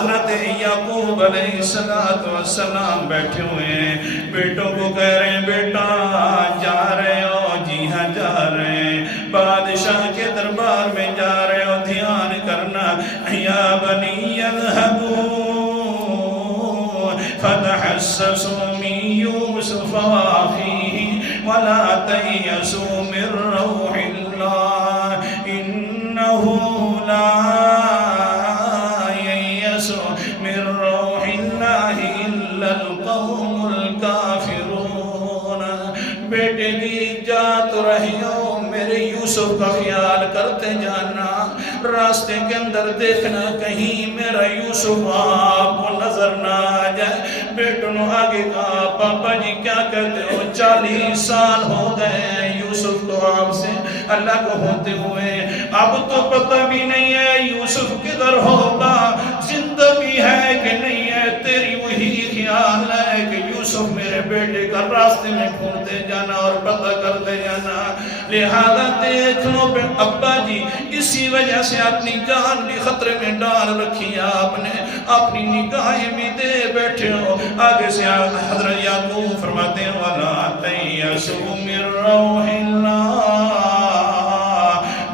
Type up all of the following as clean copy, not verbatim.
حضرت یعقوب علیہ السلام بیٹھے ہوئے ہیں، بیٹوں کو کہہ رہے ہیں بیٹا جا رہے ہو؟ جی ہاں جا رہے ہیں، بادشاہ کے دربار میں جا رہے ہو، دھیان کرنا، یا بنی اذهبوا فتحسسوا من یوسف واخیہ ولا تیأسوا من روح اللہ انہ لا ییأس من روح اللہ الا القوم الکافرون۔ بیٹے کی جا تو رہی ہو، میرے یوسف کا خیال کرتے جانا، راستے کے اندر دیکھنا کہیں میرا یوسف آپ کو نظر نہ آ جائے۔ بیٹوں نے آگے کہا پاپا جی کیا کہتے ہو؟ 40 سال ہو گئے یوسف کو آپ سے اللہ کو ہوتے ہوئے، اب تو پتہ بھی نہیں ہے یوسف کدھر ہوگا، زندہ بھی ہے کہ نہیں ہے، تیری وہی خیال ہے کہ یوسف میرے بیٹے کا راستے میں ڈھونڈتے جانا اور پتہ کرتے جانا۔ لہذا دیکھ لو پہ ابا جی اسی وجہ سے اپنی جان بھی خطرے میں ڈال رکھی، آپ نے اپنی نگاہیں بھی دے بیٹھے ہو۔ آگے سے حضرت یعقوب فرماتے ہیں وَلَا تَيْأَسُوا مِن رَوْحِ اللَّهِ،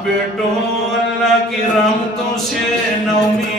بیٹو اللہ کی رحمتوں سے نہ امید